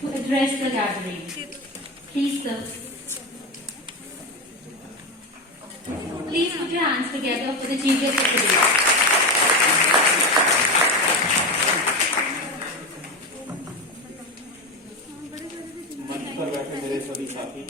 to address the gathering. Please, sir. Please put your hands together for the Chief Guest of today. मंच पर बैठे मेरे सभी साथी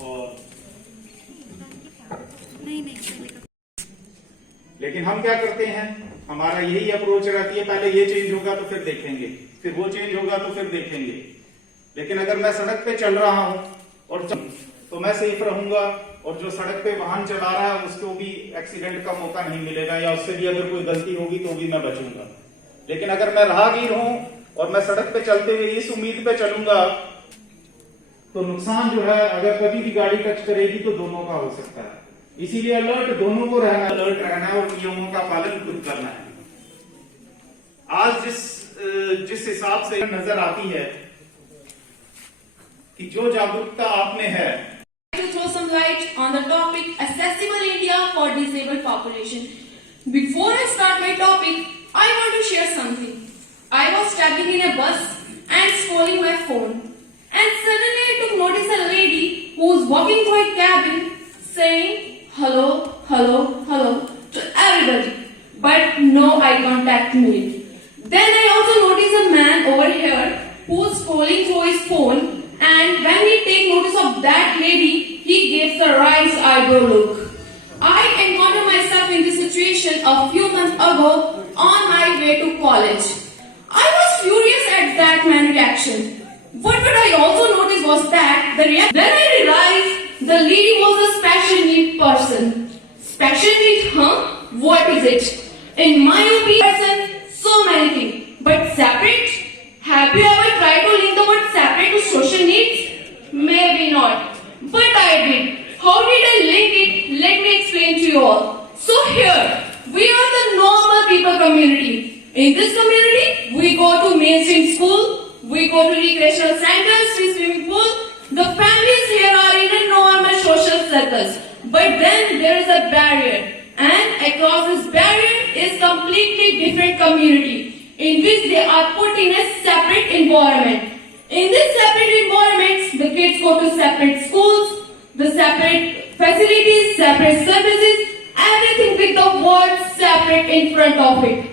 और लेकिन हम क्या करते हैं, हमारा यही अप्रोच रहती है, पहले ये चेंज होगा तो फिर देखेंगे, फिर वो चेंज होगा तो फिर देखेंगे। लेकिन अगर मैं सड़क पे चल रहा हूं और तो मैं सेफ रहूंगा, और जो सड़क पे वाहन चला रहा है उसको भी एक्सीडेंट का मौका नहीं मिलेगा, या उससे भी अगर कोई गलती होगी तो भी मैं बचूंगा। लेकिन अगर मैं राहगीर हूं और मैं सड़क पे चलते हुए इस उम्मीद पे चलूंगा तो नुकसान जो है, अगर कभी भी गाड़ी टच करेगी तो दोनों का हो सकता है। इसीलिए अलर्ट दोनों को रहना, अलर्ट रहना है और नियमों का पालन खुद करना है। आज जिस हिसाब से नजर आती है कि जो जागरूकता आप में है, to throw some light on the topic Accessible India for Disabled Population. Before I start my topic, I want to share something. I was traveling in a bus and scrolling my phone, and suddenly I took notice a lady who was walking through a cabin saying hello, hello, hello to everybody, but no eye contact made. Then I also noticed a man over here who was scrolling through his phone, and when he take notice of that lady, he gives the raised eyebrow look. I encountered myself in this situation a few months ago on my way to college. I was furious at that man's reaction. What I also noticed was that then I realized the lady was a special need person. Special need, huh? What is it? In my opinion, so many things. But separate? Have you ever tried to link the word separate to social needs? Maybe not. But I did. How did I link it? Let me explain to you all. So here, we are the normal people community. In this community, we go to mainstream school, we go to recreational centers, to swimming pool. The families here are in a normal social circles. But then there is a barrier. And across this barrier is completely different community, in which they are put in a separate environment. In this separate environments, the kids go to separate schools, the separate facilities, separate services, everything with the word separate in front of it.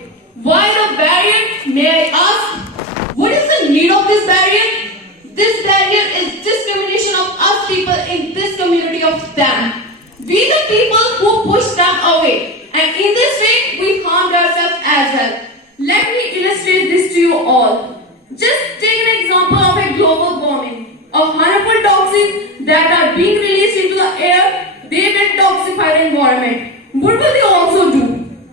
Why the barrier? May I ask, what is the need of this barrier? This barrier is discrimination of us people in this community of them. We the people who push them away, and in this way we harmed ourselves as well. Let me illustrate this to you all. Just take an example of a global warming. Of harmful toxins that are being released into the air, they will detoxify the environment. What will they also do?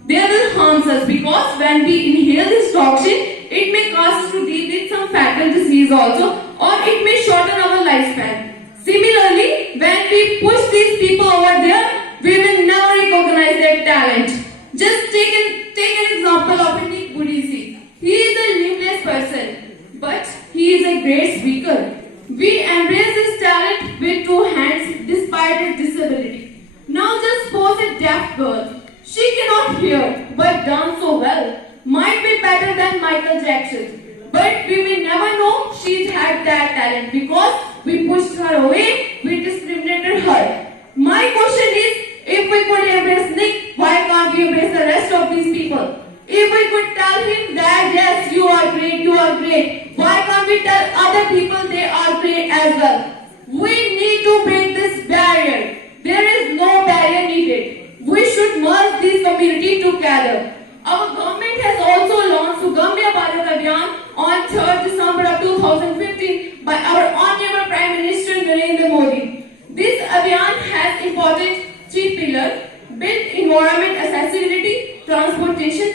They will harm us, because when we inhale this toxin, it may cause us to deal with some fatal disease also, or it may shorten our lifespan. Similarly, when we push these people over there, we will never recognize their talent. Just take an example of Nick Budisi. He is a limbless person, but he is a great speaker. We embrace his talent with two hands despite his disability. Now just suppose a deaf girl. She cannot hear, but dance so well. Might be better than Michael Jackson. But we will never know she's had that talent, because we pushed her away, we discriminated her. My question is, if we could embrace Nick, why can't we embrace the rest of these people? If we could tell him that yes, you are great, why can't we tell other people they are great as well? We need to break this barrier. There is no barrier needed. We should merge this community together. Our government has also launched Sugamya Bharat Abhiyan on 3rd December of 2015 by our Honorable Prime Minister Narendra Modi. This Abhiyan has important three pillars: build environment accessibility, transportation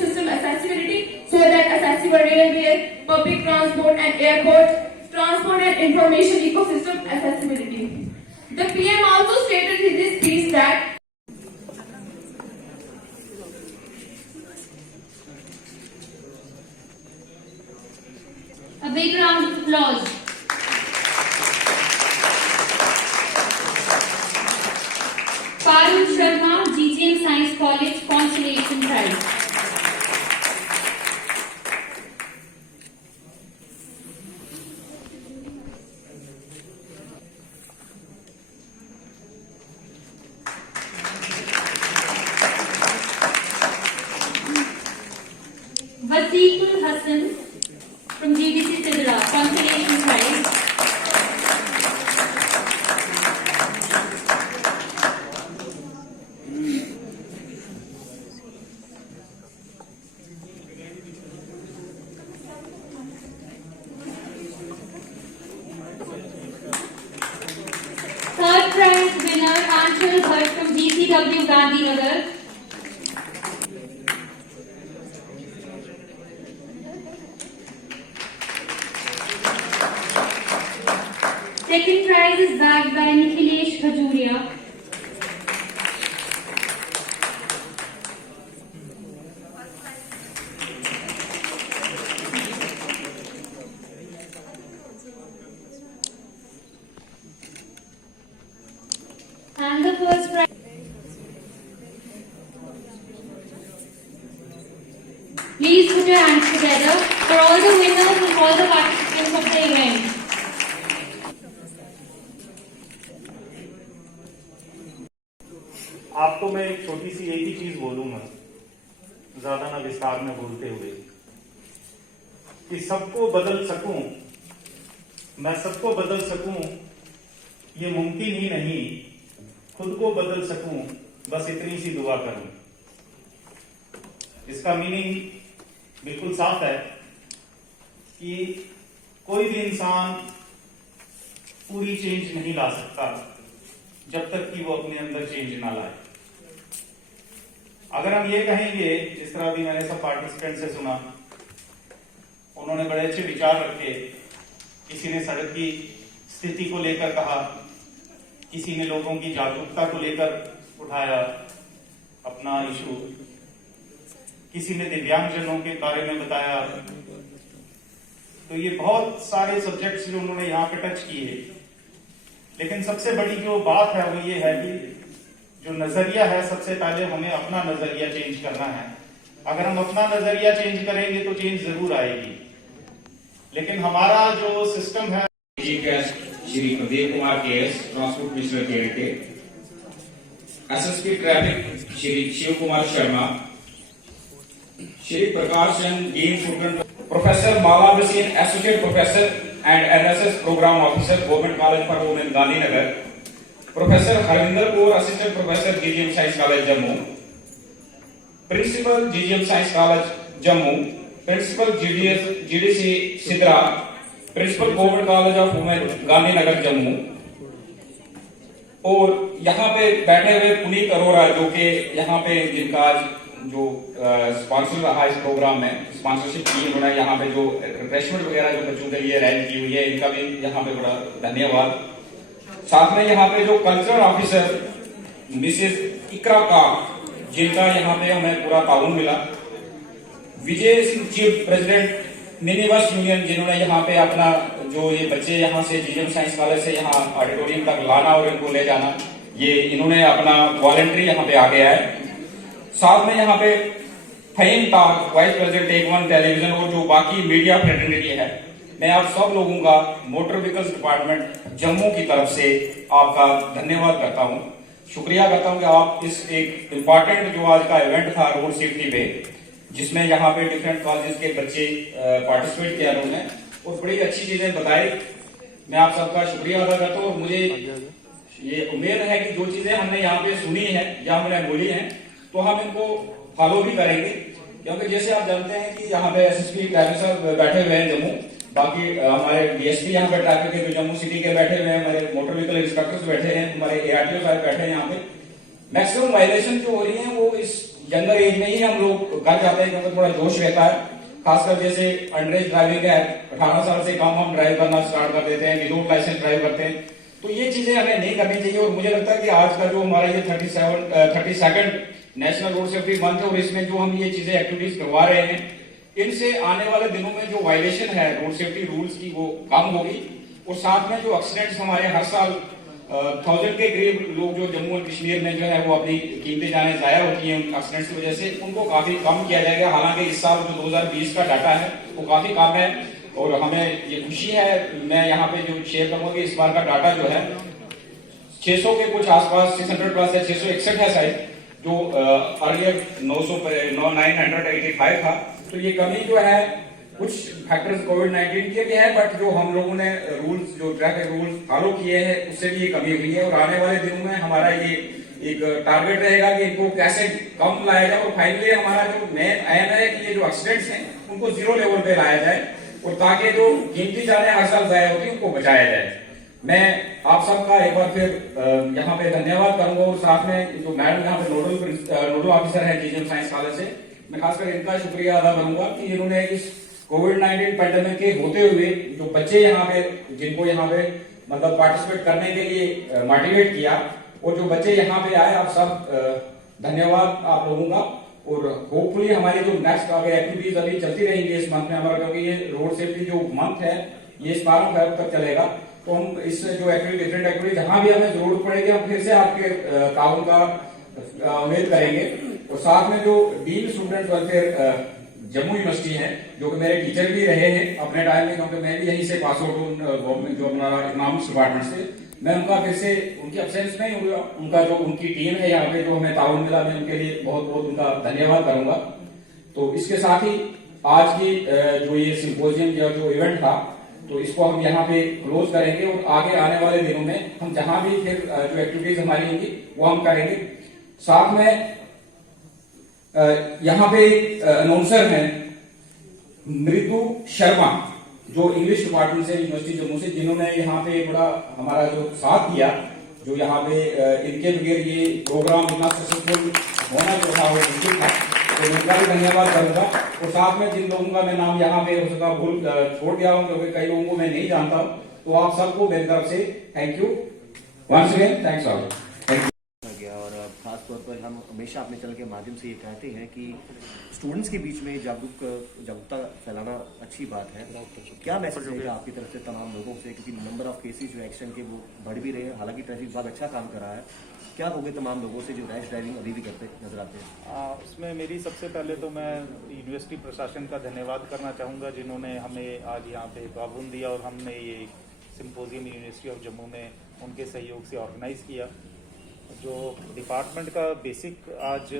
system accessibility, so that accessible railway, public transport and airport, transport and information ecosystem accessibility. The PM also stated in this speech that a big round of applause. Parul Sharma, GGM Science College, Constellation Prize. Asiful Hassan from GDC Sidra, consolation prize. Third prize winner Anshul Bhatt from GCW Gandhinagar. Second prize is bagged by Nikhilesh Khajuria. And the first prize. Please put your hands together for all the winners and all the participants of the event. आपको मैं एक छोटी सी एक ही चीज बोलूंगा, ज्यादा ना विस्तार में बोलते हुए, कि सबको बदल सकूं, मैं सबको बदल सकूं, ये मुमकिन ही नहीं, खुद को बदल सकूं, बस इतनी सी दुआ करूं। इसका मीनिंग बिल्कुल साफ है कि कोई भी इंसान पूरी चेंज नहीं ला सकता जब तक कि वो अपने अंदर चेंज ना लाए। अगर हम ये कहेंगे, जिस तरह भी मैंने सब पार्टिसिपेंट से सुना, उन्होंने बड़े अच्छे विचार रखे, किसी ने सड़क की स्थिति को लेकर कहा, किसी ने लोगों की जागरूकता को लेकर उठाया अपना इशू, किसी ने दिव्यांगजनों के बारे में बताया। तो ये बहुत सारे सब्जेक्ट्स जो उन्होंने यहाँ पे टच किए, लेकिन सबसे बड़ी जो बात है वो ये है कि जो नजरिया है, सबसे पहले हमें अपना नजरिया चेंज करना है। अगर हम अपना नजरिया चेंज करेंगे तो चेंज जरूर आएगी, लेकिन हमारा जो सिस्टम है। Shri Pradeep Kumar KS, transport minister के SSP traffic Shri Shiv Kumar Sharma, Shri Prakash Chand dean student, professor Mala Bhasin associate professor and NSS programme officer government college for women Gandhinagar, professor Harvinder Kaur assistant professor GGM science college Jammu, principal GGM science college Jammu, principal GDC Sidhra, principal government college of women Gandhinagar Jammu, और यहाँ पे बैठे हुए पुनीत अरोरा, जो कि यहाँ पे जिनका आज जो स्पॉन्सर रहा इस प्रोग्राम में, स्पॉन्सरशिप की उन्होंने, यहाँ पे जो रिफ्रेशमेंट वगैरह जो बच्चों के लिए अरेंज की हुई है, इनका भी यहाँ पे बड़ा धन्यवाद। साथ में यहाँ पे जो कल्चरल ऑफिसर मिसेस इकरा का, जिनका यहाँ पे हमें पूरा ताउन मिला, Vijay Singh chief president mini bus union, जिन्होंने यहाँ पे अपना जो ये बच्चे यहाँ से जीजीएम साइंस कॉलेज से यहाँ ऑडिटोरियम तक लाना और इनको ले जाना, ये इन्होंने अपना वॉलंटरी यहाँ पे आ गया है। साथ में यहाँ पे Faheem Tak, vice president Take One Television, और जो बाकी मीडिया फ्रेटर्निटी है, मैं आप सब लोगों का मोटर व्हीकल्स डिपार्टमेंट जम्मू की तरफ से आपका धन्यवाद करता हूँ, शुक्रिया करता हूँ कि आप इस एक इम्पॉर्टेंट जो आज का इवेंट था रोड सेफ्टी पे, जिसमें यहाँ पे डिफरेंट कॉलेजेस के बच्चे पार्टिसिपेट किया उन्होंने और बड़ी अच्छी चीजें बताई। मैं आप सबका शुक्रिया अदा करता हूँ और मुझे ये उम्मीद है कि जो चीजें हमने यहाँ पे सुनी है या हमने बोली है तो हम इनको फॉलो भी करेंगे, क्योंकि जैसे आप जानते हैं कि यहाँ पे एसएसपी ट्रैफिक साहब बैठे हुए हैं जम्मू, बाकी हमारे डीएसपी यहाँ पे ट्रैफिक के जो जम्मू सिटी के बैठे हुए हैं, हमारे मोटर व्हीकल इंस्पेक्टर्स बैठे हैं, हमारे एआरटीओ साहब बैठे हैं। यहाँ पे मैक्सिमम वायलेशन जो हो रही है वो इस यंगर एज में ही हम लोग कर जाते हैं, क्योंकि थोड़ा जोश रहता है, खासकर जैसे अंडर एज ड्राइविंग है, 18 साल से कम हम ड्राइव करना स्टार्ट कर देते हैं, विदाउट लाइसेंस ड्राइव करते हैं, तो ये चीजें हमें नहीं करनी चाहिए। और मुझे लगता है कि आज का जो हमारा ये 32nd national road safety month है और इसमें जो हम ये चीजें एक्टिविटीज करवा रहे हैं, इनसे आने वाले दिनों में जो वायलेशन है रोड सेफ्टी रूल्स की वो कम होगी। और साथ में जो एक्सीडेंट्स हमारे हर साल 1000 के करीब लोग जो जम्मू एंड कश्मीर में जो है वो अपनी कीमती जानें जाया होती हैं एक्सीडेंट्स की वजह से, उनको काफी कम किया जाएगा। हालांकि इस साल जो 2020 का डाटा है वो काफी कम है और हमें ये खुशी है। मैं यहाँ पे जो शेयर करूंगा कि इस बार का डाटा जो है 600 के कुछ आसपास, 600 प्लस है, 661 है शायद, जो अर्लियर 985 था। तो ये कमी जो है कुछ फैक्टर्स कोविड-19 के भी है, बट जो हम लोगों ने रूल्स, जो ट्रैफिक रूल्स फॉलो किए हैं, उससे भी ये कमी हुई है। और आने वाले दिनों में हमारा ये एक टारगेट रहेगा कि इनको कैसे कम लाया जाए, और फाइनली हमारा जो मेन एम है कि ये जो एक्सीडेंट्स हैं उनको जीरो लेवल पे लाया जाए, और ताकि जो कीमती जाने हर साल जाए होती है उनको बचाया जाए। मैं आप सबका एक बार फिर यहाँ पे धन्यवाद करूंगा, और साथ में जो मैडम यहाँ पे नोडल ऑफिसर है जीजीएम साइंस कॉलेज से, मैं खासकर इनका शुक्रिया अदा करूंगा कि इन्होंने इस कोविड-19 पैंडेमिक के होते हुए जो बच्चे यहाँ पे, जिनको यहाँ पे मतलब पार्टिसिपेट करने के लिए मोटिवेट किया, और जो बच्चे यहाँ पे आए, आप सब धन्यवाद आप लोगों का। और होपफुली हमारी जो नेक्स्ट आगे एक्टिविटीज अभी चलती रहेंगी इस मंथ में हमारा, क्योंकि ये रोड सेफ्टी जो मंथ है ये 12 फरवरी तक चलेगा। तो हम इस जो एक्टिविटी, डिफरेंट एक्टिविटी जहां भी हमें जरूरत पड़ेगी हम फिर से आपके ताउन का उम्मीद करेंगे। और साथ में जो dean student welfare Jammu university है, जो कि मेरे टीचर भी रहे हैं अपने टाइम में, क्योंकि मैं भी यहीं से पास आउट हूँ गवर्नमेंट जो अपना इकोनॉमिक्स डिपार्टमेंट से, मैं उनका फिर से उनकी एब्सेंस नहीं हुआ, उनका जो उनकी टीम है यहाँ पे जो हमें ताउन मिला, मैं उनके लिए बहुत बहुत उनका धन्यवाद करूंगा। तो इसके साथ ही आज की जो ये सिंपोजियम या जो इवेंट था, तो इसको हम यहाँ पे क्लोज करेंगे, और आगे आने वाले दिनों में हम जहां भी फिर जो एक्टिविटीज हमारी होंगी वो हम करेंगे। साथ में यहाँ पे अनाउंसर हैं मृदु शर्मा, जो इंग्लिश डिपार्टमेंट से यूनिवर्सिटी जम्मू से, जिन्होंने यहाँ पे बड़ा हमारा जो साथ दिया, जो यहाँ पे इनके बगैर ये प्रोग्राम इतना सक्सेसफुल होना जो था वो मुश्किल था, तो मैं उनका भी धन्यवाद करूंगा। और साथ में जिन लोगों का मैं नाम यहाँ पे हो सका भूल छोड़ गया हूँ, क्योंकि कई लोगों को मैं नहीं जानता हूँ, तो आप सबको मेरी तरफ से thank you once again, thanks all. गया। और खास तौर पर हम हमेशा अपने चैनल के माध्यम से ये कहते हैं कि स्टूडेंट्स के बीच में जागरूकता फैलाना अच्छी बात है। क्या मैसेज रहेगा आपकी तरफ से तमाम लोगों से, क्योंकि नंबर ऑफ केसेस जो एक्शन के वो बढ़ भी रहे हैं, हालांकि ट्रैफिक विभाग अच्छा काम कर रहा है, क्या होगे तमाम लोगों से जो रैश ड्राइविंग अभी भी करते नजर आते हैं? उसमें मेरी सबसे पहले तो मैं यूनिवर्सिटी प्रशासन का धन्यवाद करना चाहूँगा, जिन्होंने हमें आज यहाँ पे ताउन दिया और हमने ये सिंपोजियम यूनिवर्सिटी ऑफ जम्मू में उनके सहयोग से ऑर्गेनाइज किया। जो डिपार्टमेंट का बेसिक आज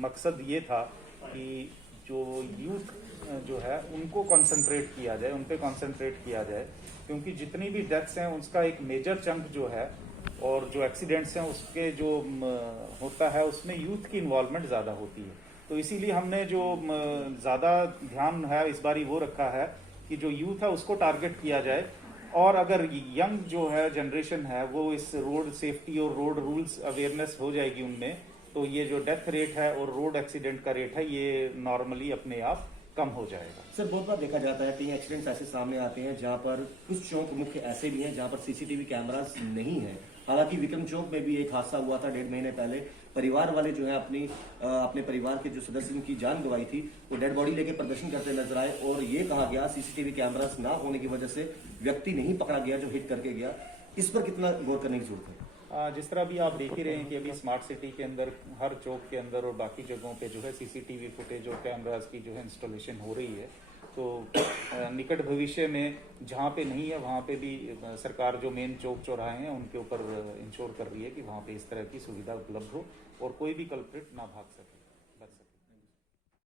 मकसद ये था कि जो यूथ जो है उनको कंसंट्रेट किया जाए, उन पे कंसंट्रेट किया जाए, क्योंकि जितनी भी डेथ्स हैं उसका एक मेजर चंक जो है और जो एक्सीडेंट्स हैं उसके जो होता है उसमें यूथ की इन्वॉल्वमेंट ज़्यादा होती है। तो इसीलिए हमने जो ज़्यादा ध्यान है इस बारी वो रखा है कि जो यूथ है उसको टारगेट किया जाए, और अगर यंग जो है जनरेशन है वो इस रोड सेफ्टी और रोड रूल्स अवेयरनेस हो जाएगी उनमें, तो ये जो डेथ रेट है और रोड एक्सीडेंट का रेट है ये नॉर्मली अपने आप कम हो जाएगा। सर, बहुत बार देखा जाता है कई एक्सीडेंट्स ऐसे सामने आते हैं जहां पर कुछ चौक मुख्य ऐसे भी हैं जहां पर सीसीटीवी कैमरास नहीं है। हालांकि विक्रम चौक में भी एक हादसा हुआ था 1.5 महीने पहले, परिवार वाले जो है अपने परिवार के जो सदस्य की जान गंवाई थी, वो डेड बॉडी लेके प्रदर्शन करते नजर आए, और ये कहा गया सीसीटीवी कैमरास ना होने की वजह से व्यक्ति नहीं पकड़ा गया जो हिट करके गया। इस पर कितना गौर करने की जरूरत है? जिस तरह भी आप देख ही रहे हैं कि अभी स्मार्ट सिटी के अंदर हर चौक के अंदर और बाकी जगहों पे जो है सीसीटीवी फुटेज और कैमरास की जो है इंस्टॉलेशन हो रही है। तो निकट भविष्य में जहाँ पे नहीं है वहाँ पे भी सरकार जो मेन चौक चौराहे हैं उनके ऊपर इंश्योर कर रही है कि वहाँ पे इस तरह की सुविधा उपलब्ध हो और कोई भी कल्प्रिट ना भाग सके।